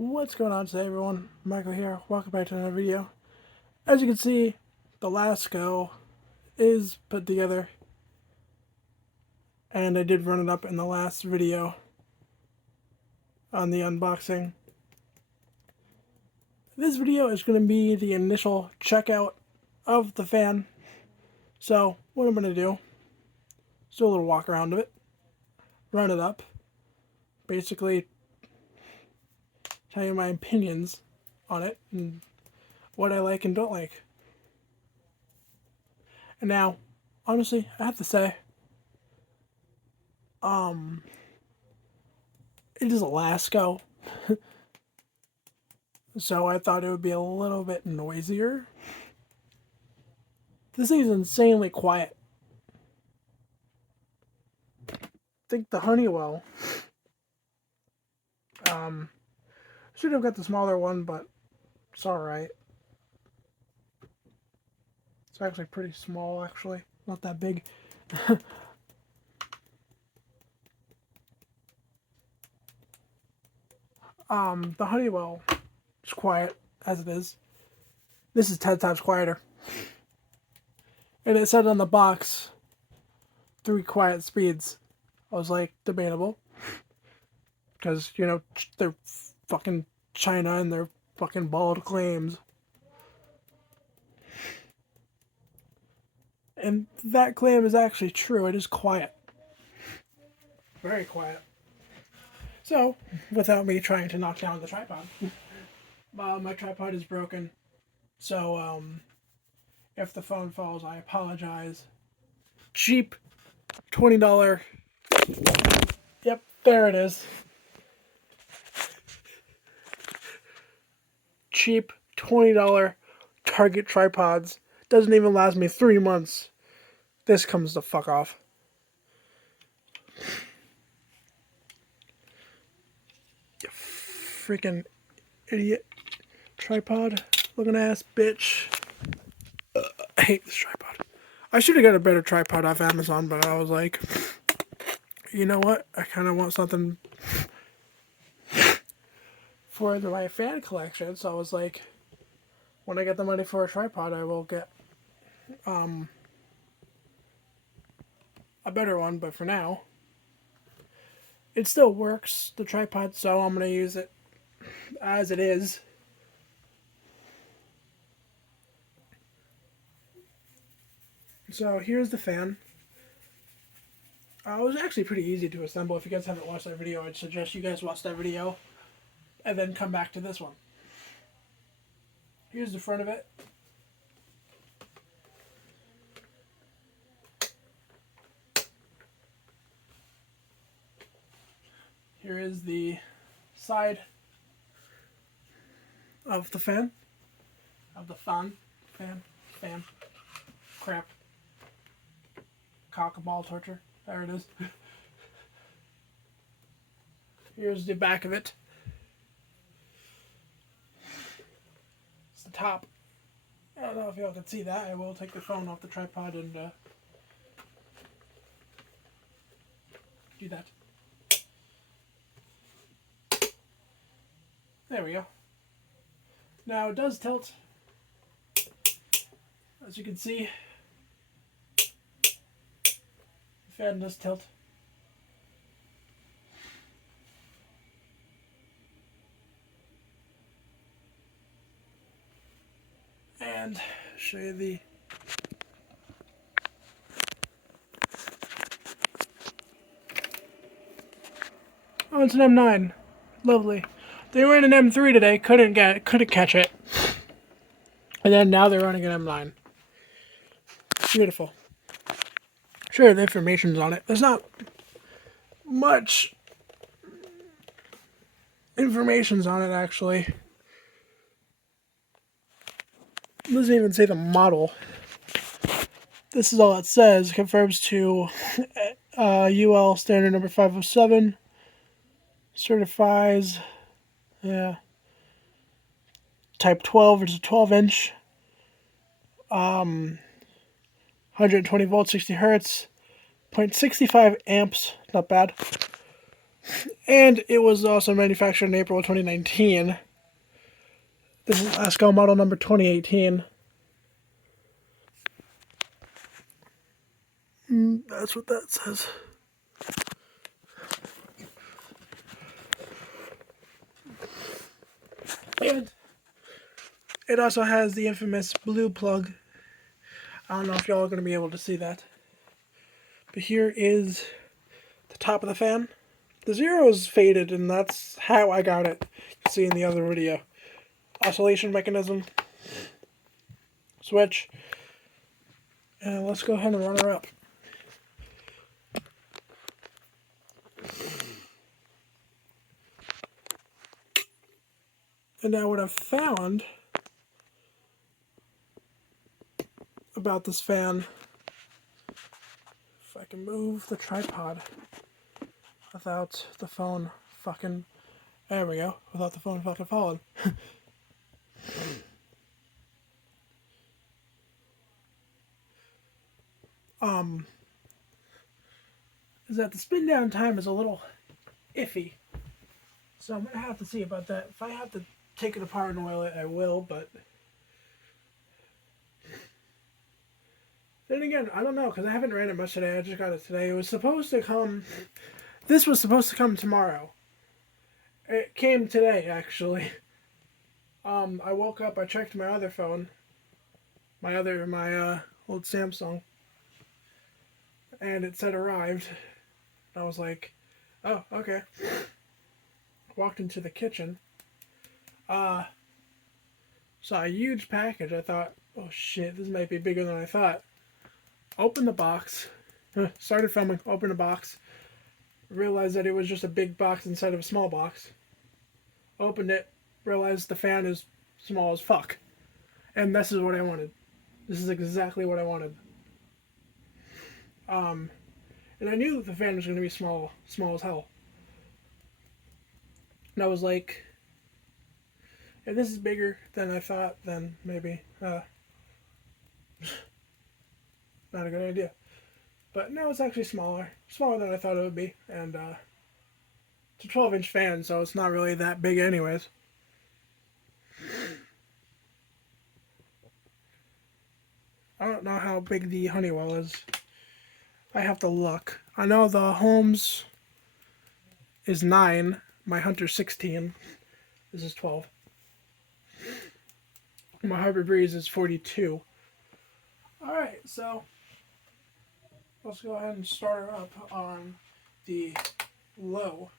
What's going on today, everyone? Michael here. Welcome back to another video. As you can see, the lasko is put together, and I did run it up in the last video on the unboxing. This video is going to be the initial checkout of the fan. So what I'm going to do is do a little walk around of it, run it up, basically tell you my opinions on it and what I like and don't like. And now, honestly, I have to say, it is a lasko, so I thought it would be a little bit noisier. This thing is insanely quiet. I think the Honeywell, should have got the smaller one, but it's alright. It's actually pretty small, actually. Not that big. The Honeywell is quiet, as it is. This is 10 times quieter. And it said on the box, 3 quiet speeds. I was like, debatable. Because, you know, they're fucking China and they're fucking bald claims. And that claim is actually true. It is quiet. Very quiet. So, without me trying to knock down the tripod, my tripod is broken. So, if the phone falls, I apologize. Cheap $20. Yep, there it is. Cheap $20 Target tripods. Doesn't even last me 3 months. This comes the fuck off. You freaking idiot. Tripod looking ass bitch. I hate this tripod. I should have got a better tripod off Amazon, but I was like, you know what? I kind of want something for my fan collection. So I was like, when I get the money for a tripod, I will get a better one. But for now, it still works, the tripod, so I'm going to use it as it is. So here's the fan. It was actually pretty easy to assemble. If you guys haven't watched that video, I'd suggest you guys watch that video and then come back to this one. Here's the front of it. Here is the side of the fan. Fan. Crap. Cock and ball torture. There it is. Here's the back of it. It's the top. I don't know if y'all can see that. I will take the phone off the tripod and do that. There we go. Now it does tilt. As you can see, the fan does tilt. And show you the oh, it's an M9. Lovely. They were in an M3 today, couldn't catch it. And then now they're running an M9. Beautiful. Sure, the information's on it. There's not much information's on it, actually. It doesn't even say the model. This is all it says. It confirms to UL standard number 507. Certifies, yeah, type 12, it's a 12-inch. 120 volts, 60 hertz, 0.65 amps, not bad. And it was also manufactured in April of 2019. This is lasko model number 2018. That's what that says. And it also has the infamous blue plug. I don't know if y'all are going to be able to see that. But here is the top of the fan. The zero is faded, and that's how I got it. You see in the other video. Oscillation mechanism. Switch. And let's go ahead and run her up. And now what I've found about this fan, if I can move the tripod without the phone fucking, there we go, without the phone fucking falling. Is that the spin down time is a little iffy. So I'm gonna have to see about that. If I have to take it apart and oil it, I will, but then again, I don't know, because I haven't ran it much today. I just got it today. It was supposed to come, this was supposed to come tomorrow. It came today, actually. I woke up, I checked my other phone, my old Samsung, and it said arrived. I was like, oh, okay. Walked into the kitchen, saw a huge package. I thought, oh shit, this might be bigger than I thought. Opened the box, started filming, opened the box, realized that it was just a big box inside of a small box. Opened it, realized the fan is small as fuck. And this is what I wanted. This is exactly what I wanted. And I knew the fan was going to be small as hell. And I was like, if this is bigger than I thought, then maybe not a good idea. But no, it's actually smaller than I thought it would be, and it's a 12-inch fan, so it's not really that big anyways. I don't know how big the Honeywell is. I have to look. I know the Holmes is 9, my Hunter's 16, this is 12. My Harbor Breeze is 42. Alright, so let's go ahead and start her up on the low.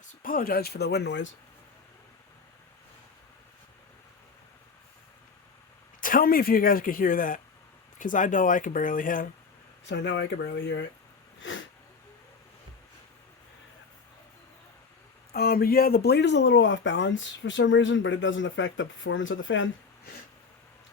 I apologize for the wind noise. Tell me if you guys could hear that, because I know I can barely hear. So I know I can barely hear it. Yeah, the blade is a little off balance for some reason, but it doesn't affect the performance of the fan.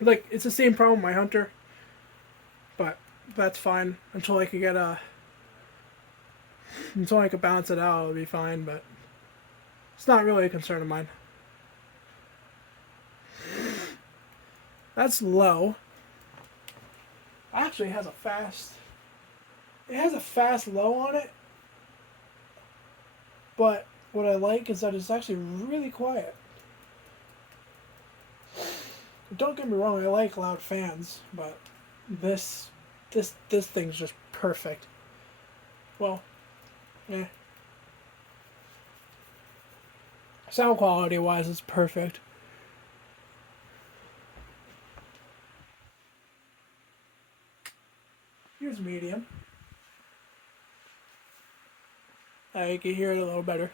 Like, it's the same problem with my Hunter, but that's fine until I could until I could balance it out, it'll be fine, but it's not really a concern of mine. That's low. Actually, it has a fast low on it, but what I like is that it's actually really quiet. Don't get me wrong, I like loud fans, but this thing's just perfect. Well, yeah. Sound quality wise, it's perfect. Here's medium. I can hear it a little better.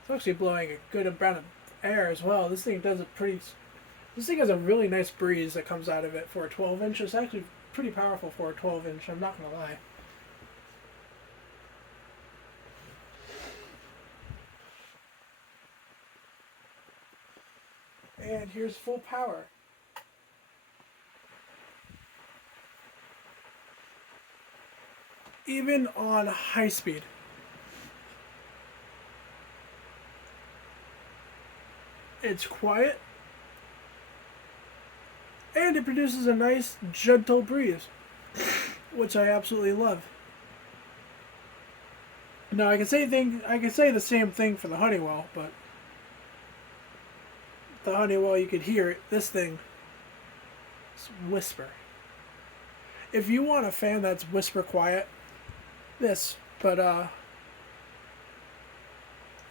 It's actually blowing a good amount of air as well. This thing has a really nice breeze that comes out of it for a 12-inch. It's actually pretty powerful for a 12-inch, I'm not going to lie. And here's full power. Even on high speed. It's quiet, and it produces a nice, gentle breeze, which I absolutely love. Now I can say the same thing for the Honeywell, but the Honeywell you could hear it. This thing is whisper. If you want a fan that's whisper quiet, this. But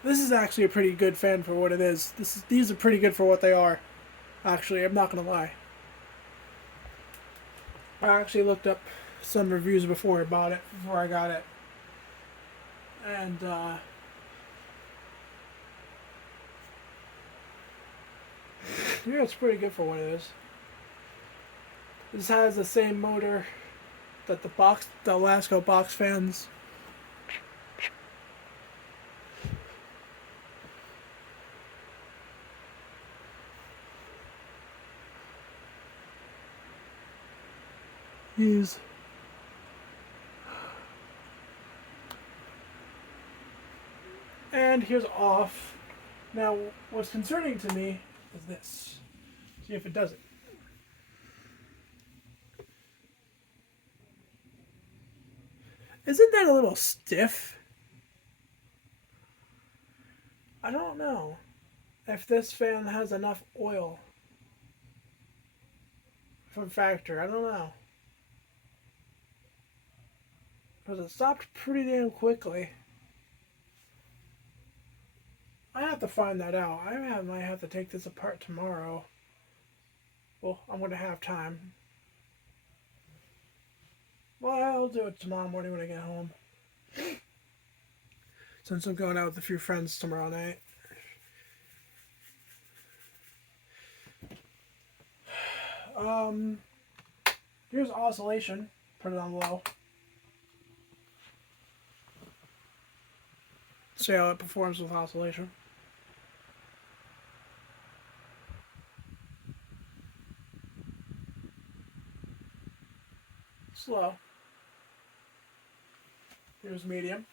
this is actually a pretty good fan for what it is. These are pretty good for what they are. Actually, I'm not gonna lie. I actually looked up some reviews before I bought it, before I got it, and yeah, it's pretty good for what it is. This has the same motor that the Lasko box fans. Use. And here's off. Now, what's concerning to me is this. See if it does it. Isn't that a little stiff? I don't know if this fan has enough oil from factory. I don't know. Because it stopped pretty damn quickly. I have to find that out. Might have to take this apart tomorrow. Well, I'm going to have time. Well, I'll do it tomorrow morning when I get home. Since I'm going out with a few friends tomorrow night. Here's oscillation. Put it on low. See how it performs with oscillation. Slow. Here's medium.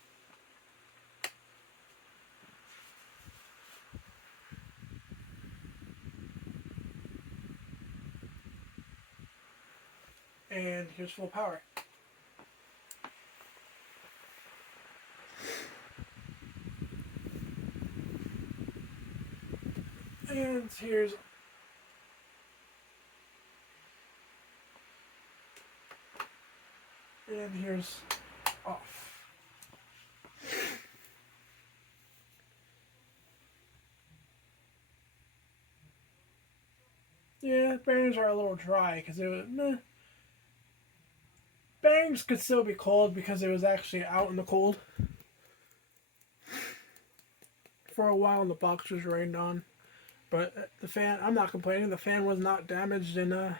And here's full power. And here's off. Yeah, bearings are a little dry because it was meh. Bearings could still be cold because it was actually out in the cold. For a while, the box was rained on. But the fan, I'm not complaining. The fan was not damaged in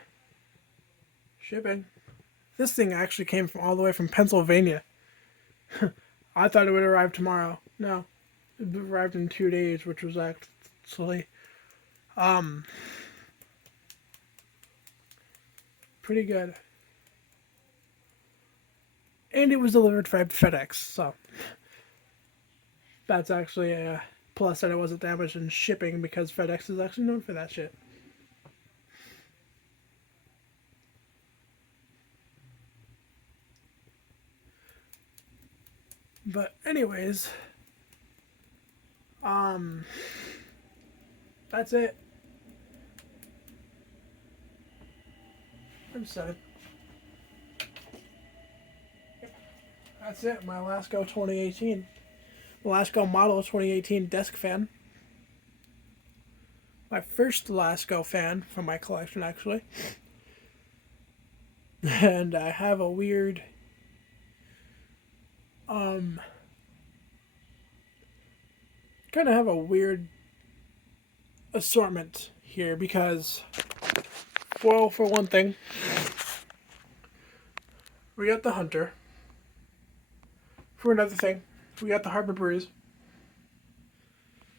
shipping. This thing actually came from all the way from Pennsylvania. I thought it would arrive tomorrow. No, it arrived in 2 days, which was actually pretty good. And it was delivered by FedEx, so that's actually a plus that it wasn't damaged in shipping because FedEx is actually known for that shit. But anyways, that's it. I'm 7. That's it. My Lasko 2018. Lasko model 2018 desk fan. My first Lasko fan from my collection, actually. And I have a weird kind of have a weird assortment here because, well, for one thing, we got the Hunter. For another thing, we got the Harbor Breeze.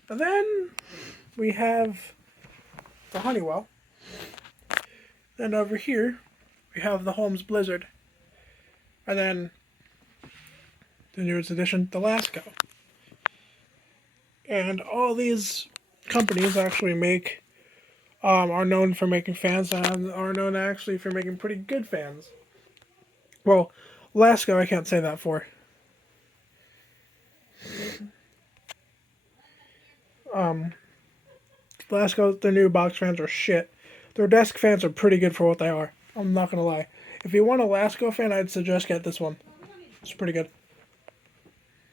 And then we have the Honeywell. And over here, we have the Holmes Blizzard. And then the newest edition, the Lasko. And all these companies actually make are known for making fans and are known actually for making pretty good fans. Well, Lasko I can't say that for. Lasko, the new box fans are shit. Their desk fans are pretty good for what they are. I'm not gonna lie. If you want a Lasko fan, I'd suggest get this one. It's pretty good.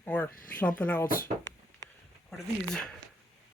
Or something else. What are these?